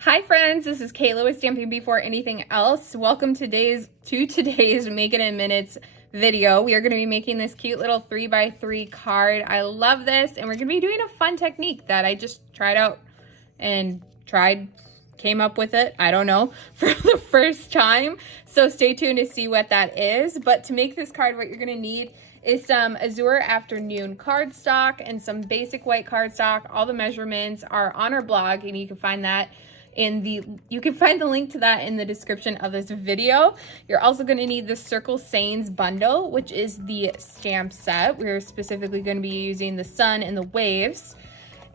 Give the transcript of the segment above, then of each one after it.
Hi friends, this is Kayla with Stamping Before Anything Else. Welcome to today's Make It in Minutes video. We are going to be making this cute little 3x3 card. I love this, and we're going to be doing a fun technique that I just tried out and came up with it, I don't know, for the first time. So stay tuned to see what that is. But to make this card, what you're going to need is some Azure Afternoon cardstock and some basic white cardstock. All the measurements are on our blog, and you can find that you can find the link to that in the description of this video. You're also going to need the Circle Sayings bundle, which is the stamp set. We're specifically going to be using the sun and the waves.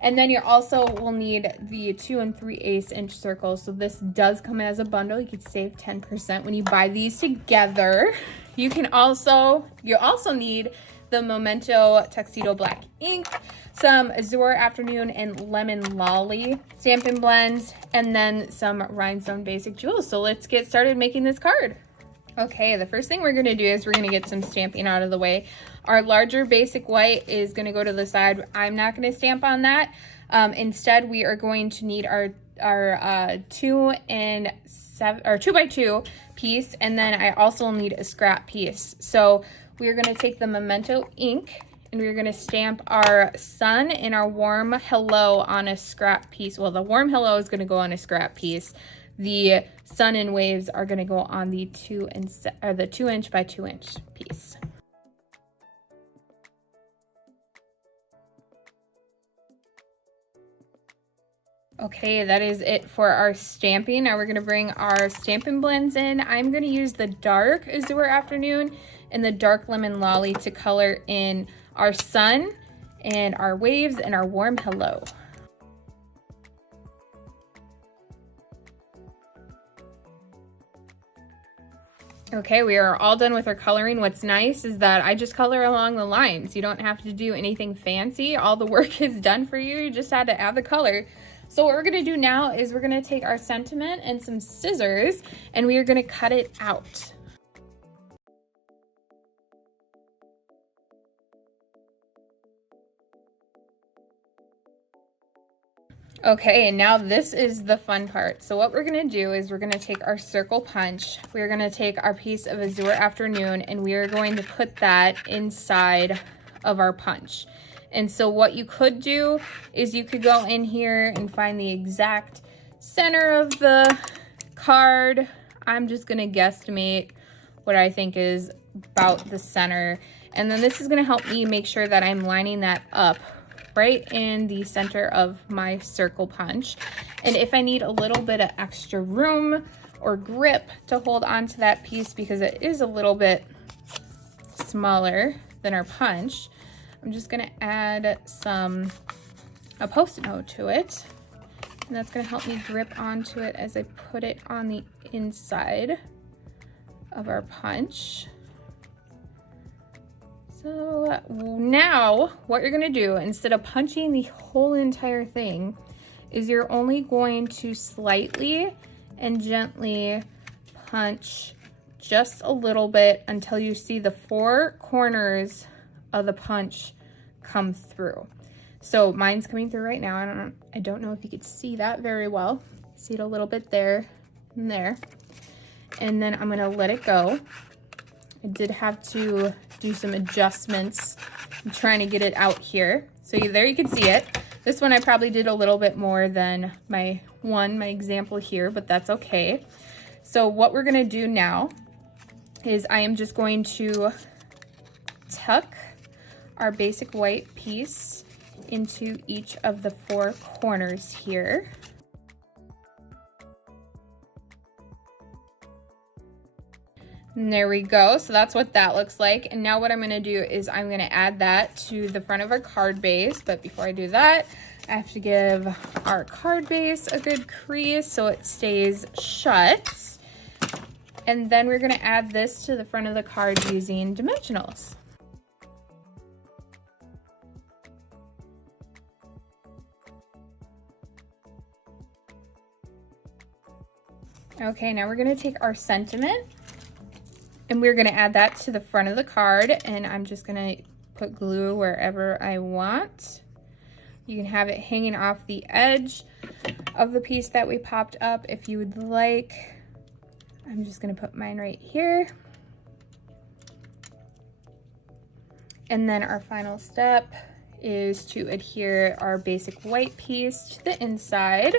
And then you also will need the 2 3/8 inch circles. So this does come as a bundle. You could save 10% when you buy these together. You'll also need the Memento Tuxedo Black ink, some Azure Afternoon and Lemon Lolly Stampin' Blends, and then some Rhinestone Basic Jewels. So let's get started making this card. Okay, the first thing we're going to do is we're going to get some stamping out of the way. Our larger basic white is going to go to the side. I'm not going to stamp on that. Instead, we are going to need our 2x2 piece, and then I also need a scrap piece. So we're going to take the Memento ink and we're going to stamp our sun and our warm hello on a scrap piece. Well, the warm hello is going to go on a scrap piece. The sun and waves are going to go on the 2 inch by 2 inch piece. Okay, that is it for our stamping. Now we're going to bring our Stampin' Blends in. I'm going to use the dark Azure Afternoon and the dark Lemon Lolly to color in our sun and our waves and our warm hello. Okay, we are all done with our coloring. What's nice is that I just color along the lines. You don't have to do anything fancy. All the work is done for you. You just had to add the color. So what we're going to do now is we're going to take our sentiment and some scissors, and we are going to cut it out. Okay, and now this is the fun part. So what we're going to do is we're going to take our circle punch. We're going to take our piece of Azure Afternoon, and we are going to put that inside of our punch. And so what you could do is you could go in here and find the exact center of the card. I'm just going to guesstimate what I think is about the center. And then this is going to help me make sure that I'm lining that up right in the center of my circle punch. And if I need a little bit of extra room or grip to hold on to that piece, because it is a little bit smaller than our punch, I'm just going to add a Post-it note to it, and that's going to help me grip onto it as I put it on the inside of our punch. So now what you're going to do, instead of punching the whole entire thing, is you're only going to slightly and gently punch just a little bit until you see the 4 corners of the punch come through. So mine's coming through right now. I don't know if you could see that very well. See it a little bit there and there. And then I'm gonna let it go. I did have to do some adjustments. I'm trying to get it out here. So there you can see it. This one I probably did a little bit more than my example here, but that's okay. So what we're gonna do now is I am just going to tuck our basic white piece into each of the 4 corners here. And there we go. So that's what that looks like. And now what I'm going to do is I'm going to add that to the front of our card base. But before I do that, I have to give our card base a good crease so it stays shut. And then we're going to add this to the front of the card using dimensionals. Okay, now we're going to take our sentiment and we're going to add that to the front of the card, and I'm just going to put glue wherever I want. You can have it hanging off the edge of the piece that we popped up if you would like. I'm just gonna put mine right here. And then our final step is to adhere our basic white piece to the inside.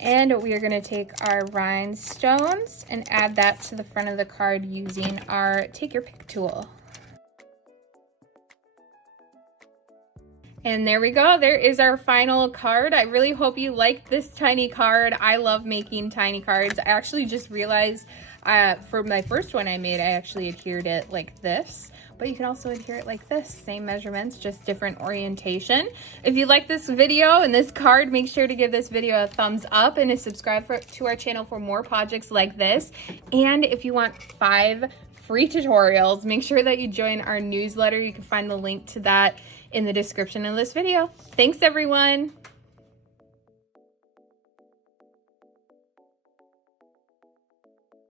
And we are going to take our rhinestones and add that to the front of the card using our take your pick tool. And there we go. There is our final card. I really hope you liked this tiny card. I love making tiny cards. I actually just realized for my first one I made, I actually adhered it like this. But you can also adhere it like this, same measurements, just different orientation. If you like this video and this card, make sure to give this video a thumbs up and to subscribe to our channel for more projects like this. And if you want 5 free tutorials, make sure that you join our newsletter. You can find the link to that in the description of this video. Thanks everyone.